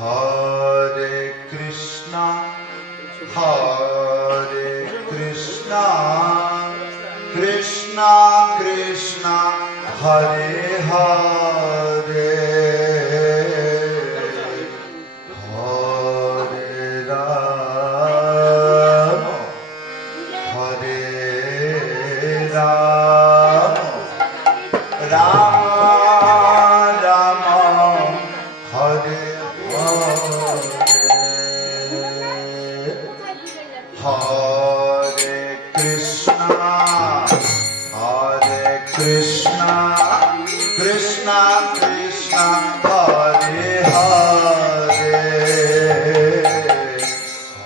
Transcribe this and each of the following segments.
Hare Krishna, Hare Krishna, Krishna Krishna, Hare Hare, Hare Ram, Hare Ram, Rama Rama, Hare Hare Krishna, Hare Krishna, Krishna Krishna, Hare Hare,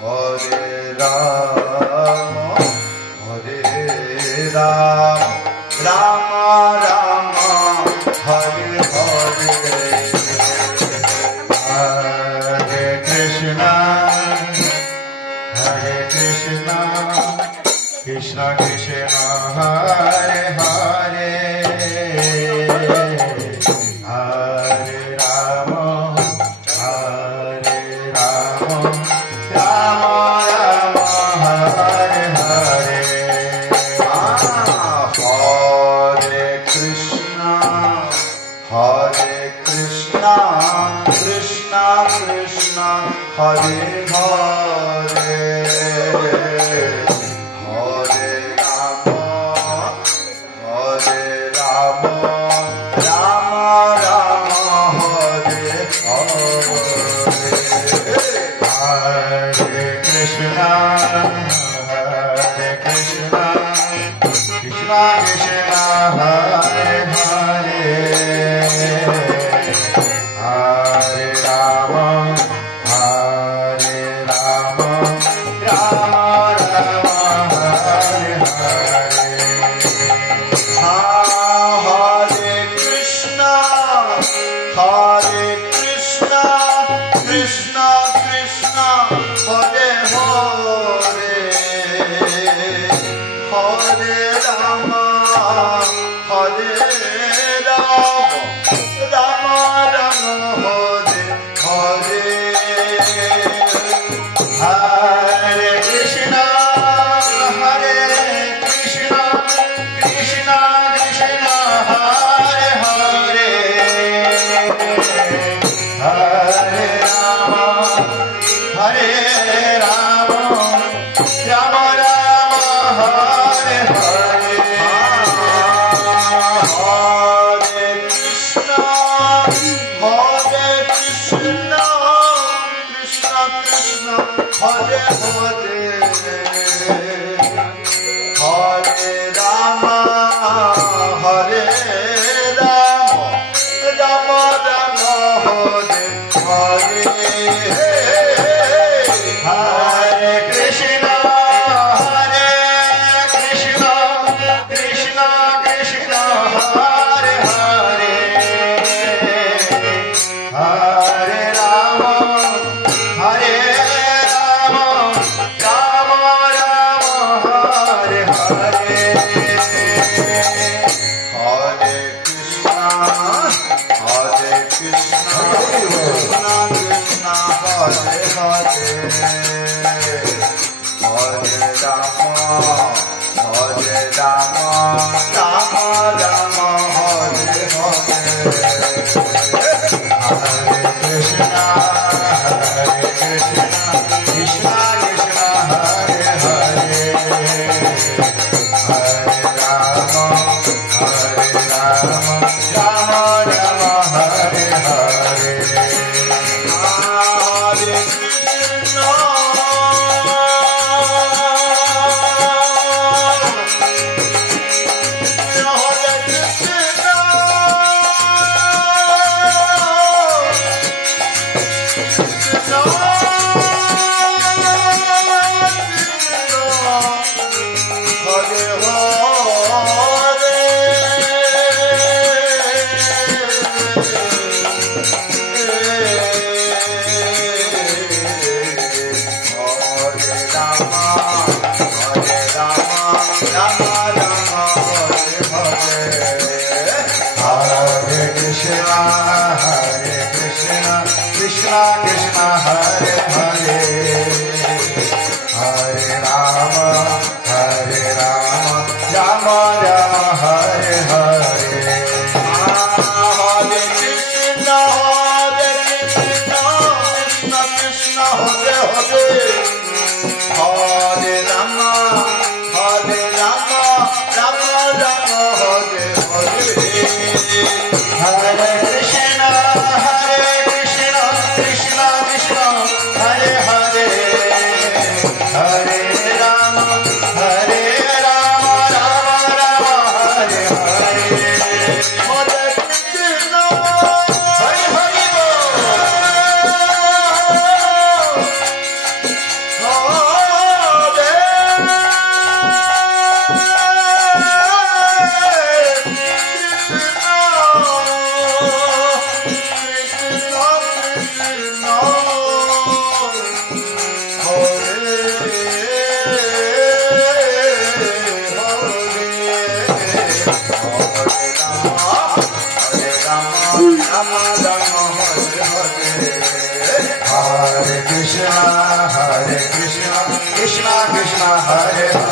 Hare Rama, Hare Rama, Rama Rama, Hare Hare, Hare Krishna, Hare Krishna, Krishna Krishna, Hare Hare, Hare Rama, Hare Rama, Rama Rama, Hare Hare, Hare Krishna, Hare Krishna, Krishna Krishna, Hare Hare, Hare Rama, Hare Rama, Rama Rama, Hare Hare, Hare Krishna, Hare Krishna, Krishna Krishna, Hare Hare, Hare Rama, Hare Rama, Rama Rama, Hare Hare, Hare Krishna, Hare Krishna, Krishna Krishna, Hare Hare, Hare Rama, Hare Rama, Rama Rama, Hare Hare, Hare Krishna, Hare Krishna, Krishna Krishna, Hare Hare, Hare Rama, Hare Rama, Rama Rama, Hare Hare, Hare Krishna, Hare Krishna, Krishna Krishna, Hare Hare, Hare Rama, Hare Rama, Rama Rama, Hare Hare, Hare Krishna, Hare Krishna, Krishna Krishna, Hare Hare, Hare Rama, Hare Rama, Rama Rama, Hare Hare, Hare Krishna, Hare Krishna, Krishna Krishna, Hare Hare, Hare Rama, Hare Rama, Rama Rama, Hare Hare, Hare Krishna, Hare Krishna, Krishna Krishna, Hare Hare, Hare Rama, Hare Rama, Rama Rama, Hare Hare, Hare Krishna, Krishna Hare Hare Hare Rama Rama Rama Hare Hare Hare Krishna Krishna Krishna Hare Hare Hare Rama Rama Rama Hare Hare Hare Krishna Krishna Krishna Hare Hare Hare Rama Rama Rama Hare Hare Hare Krishna Hare Hare Hare Krishna Krishna Krishna Hare